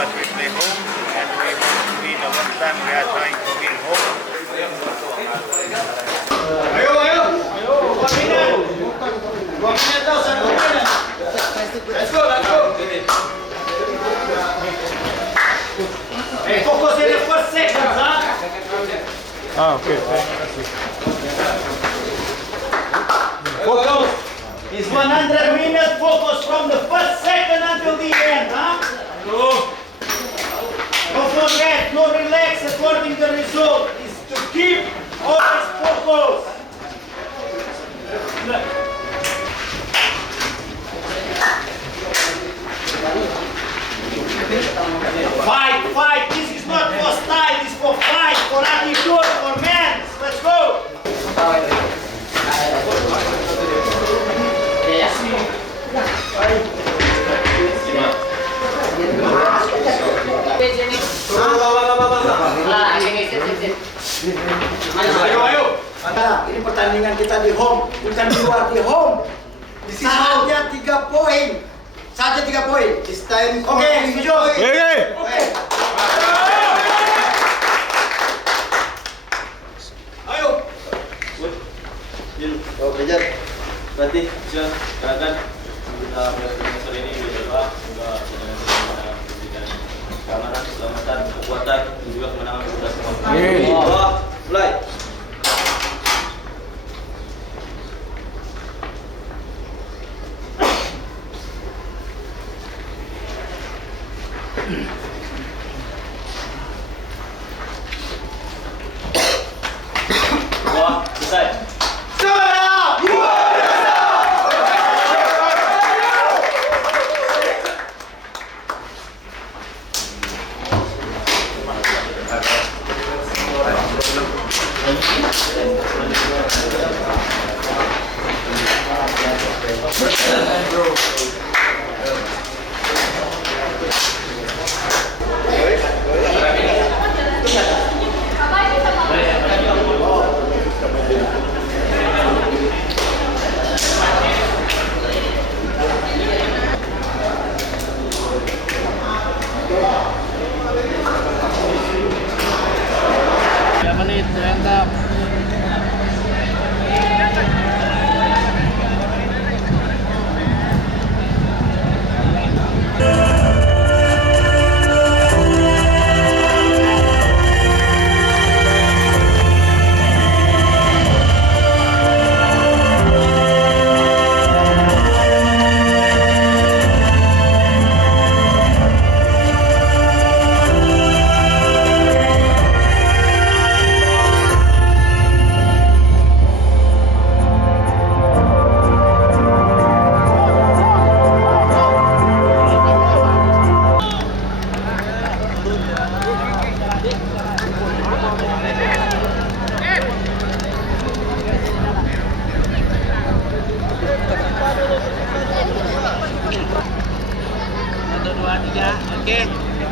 but we play home, and we want to win. The one time we are trying to win home. Ayo, ayo, ayo, 1 minute. 2 minute daw, 1 minute. Let's go, let's go. Hey, focus in the first seconds, huh? Okay. Focus. It's 100 minutes focus from the first second until the end, huh? Don't forget, no relax according to the result. Is to keep always focus. Fight. This is not for style, this is for fight, for attitude, for men. Let's go. Ayo. Ini pertandingan kita di home, bukan di luar, di home. Saatnya 3 poin. Saatnya 3 poin. It's time. Oke, setuju. Oke. Ayo. Oh, kejar. Berarti silakan kita sore ini berdoa semoga kita memberikan keamanan, keselamatan, kekuatan dan juga kemenangan untuk kita semua. Amin. Mulai. Wah, selesai.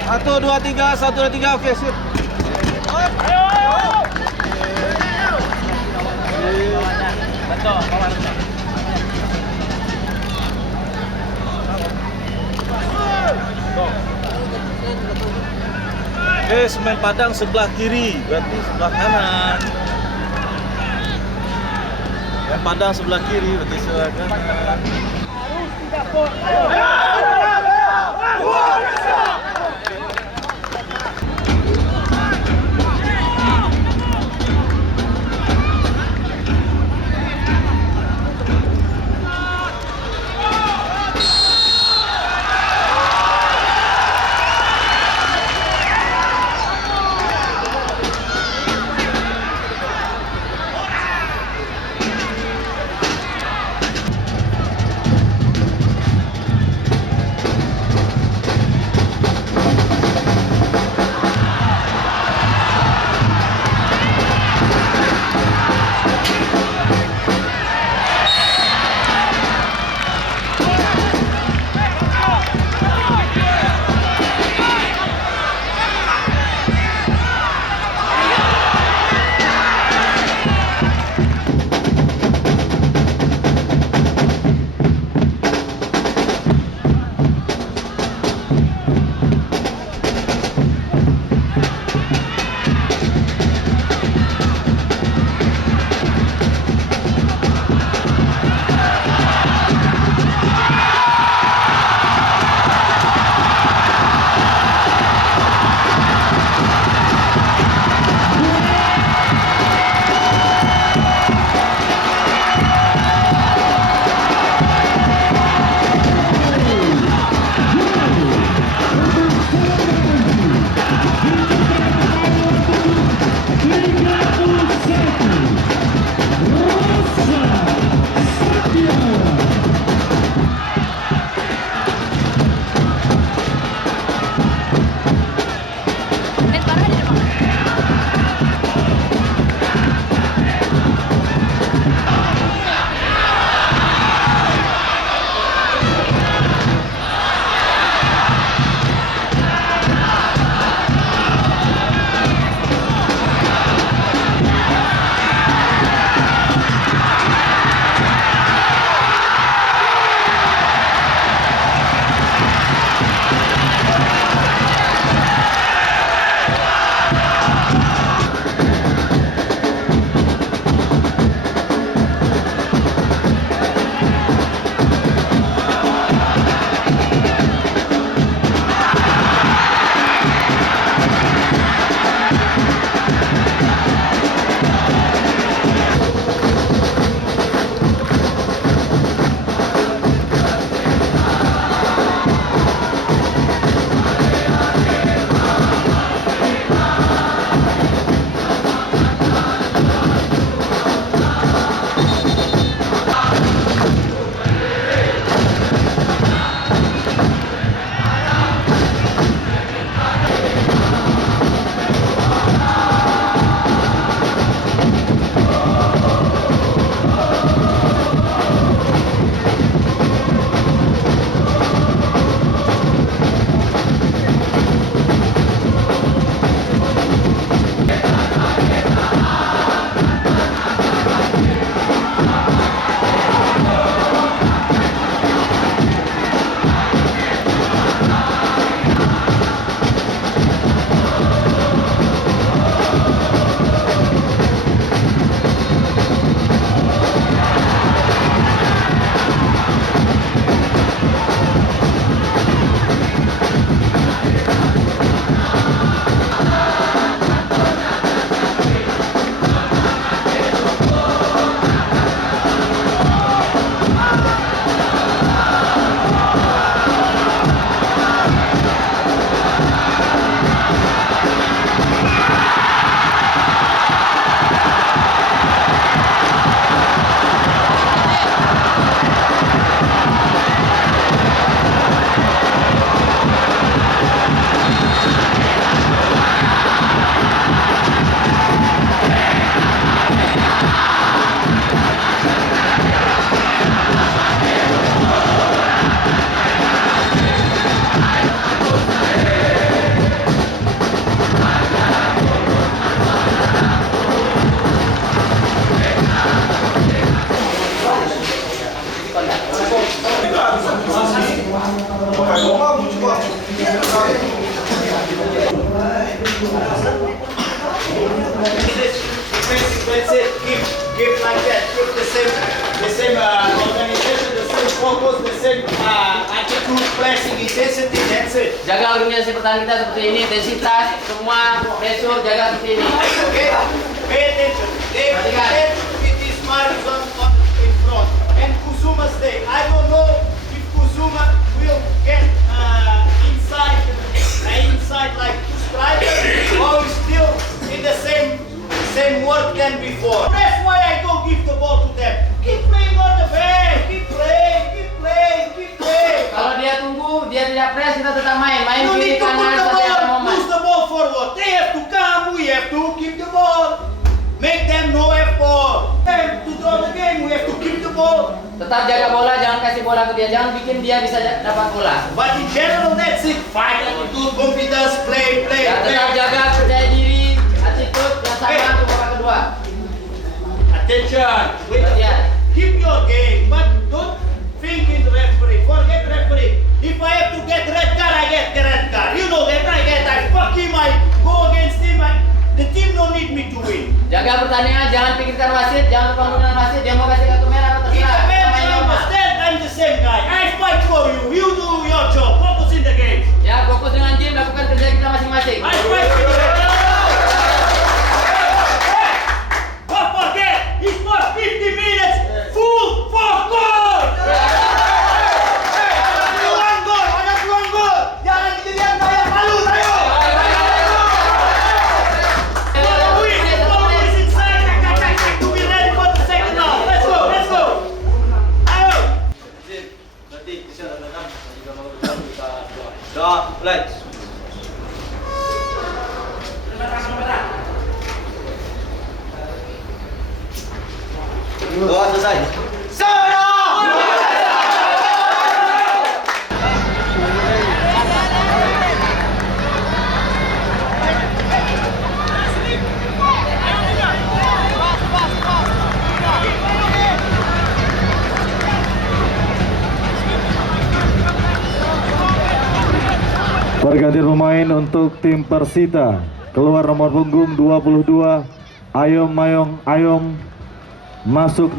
Satu, dua, tiga, oke, sip. Semen Padang sebelah kiri, berarti sebelah kanan. Semen Padang sebelah kiri, berarti sebelah kanan. That's it. Keep like that. Keep the same organization, the same focus, the same attitude, pressing intensity. That's it. Jaga organisasi pertahanan kita seperti ini, intensitas, semua pressure jaga seperti ini. Okay? Pay attention. They Perhatikan. get with this Marizon on in front. And Kusuma stay. I don't know if Kusuma will get inside like two strikers or is still in the same work than before. That's why I go give the ball to them. Keep playing on the back. Keep playing. Kalau dia tunggu, dia tidak press, kita tetap main You kiri need to put kanan the sampai ada ball, momen. push the ball forward. They have to come, we have to keep the ball. Make them no effort. Them to draw the game, we have to keep the ball. Tetap jaga bola, jangan kasih bola ke dia, jangan bikin dia bisa dapat bola. But in general, that's it. Fight attitude, confidence, play. Ya, tetap jaga percaya diri, attitude yang sama untuk babak kedua. Attention. Wait. Perhatian. Keep your game, but don't think in the referee. Forget referee. If I have to get red card, I get the red card. You know that I fuck him, I go against him. The team don't need me to win. Jaga pertandingan, jangan pikirkan wasit, jangan lupa dengan wasit. Dia mau kasih kartu merah atau In the terserah. bench, Main you normal. understand? I'm the same guy. I fight for you. You do your job. Focus in the game. Ya, fokus dengan game, lakukan kerja kita masing-masing. I fight for you. Don't forget, it's for 50 minutes. Full focus. Ada peluang gol. Jangan kejadian kayak malu tayo. Follow is inside. To be ready for the second half. Let's go. Ayo. Berarti bisa datang juga mau kita doa. Mulai. Doa selesai. Pergantian pemain untuk tim Persita. Keluar nomor punggung 22 Ayom Mayong Ayom, masuk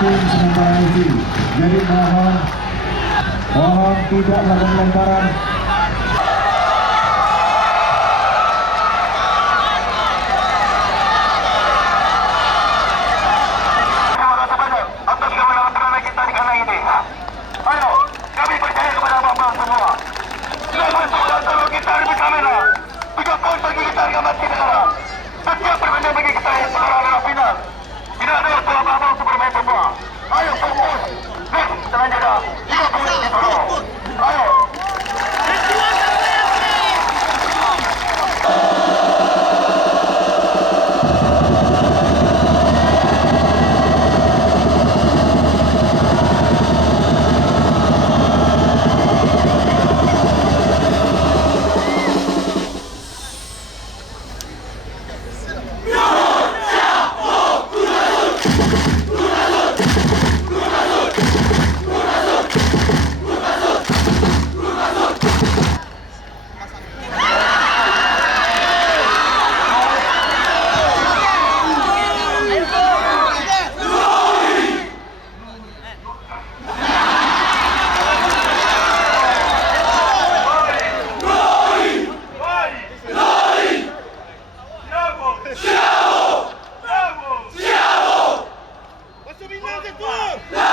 tim sementara FC. Jadi mohon tidak melakukan lemparan. atas kemenangan terbaik kita di kala ini. Ayo, kami percaya kepada abang-abang semua. Sudah masuk dan tolong kita di kamera. 3 poin bagi kita harga mati negara. Setiap perbandingan bagi kita yang sekarang adalah final. Tidak ada waktu abang-abang untuk bermain semua. Ayo fokus. Next, jangan jaga. 3 poin di tolong. Ayo. Siamo! Siamo! Siamo! Posso vincere tu?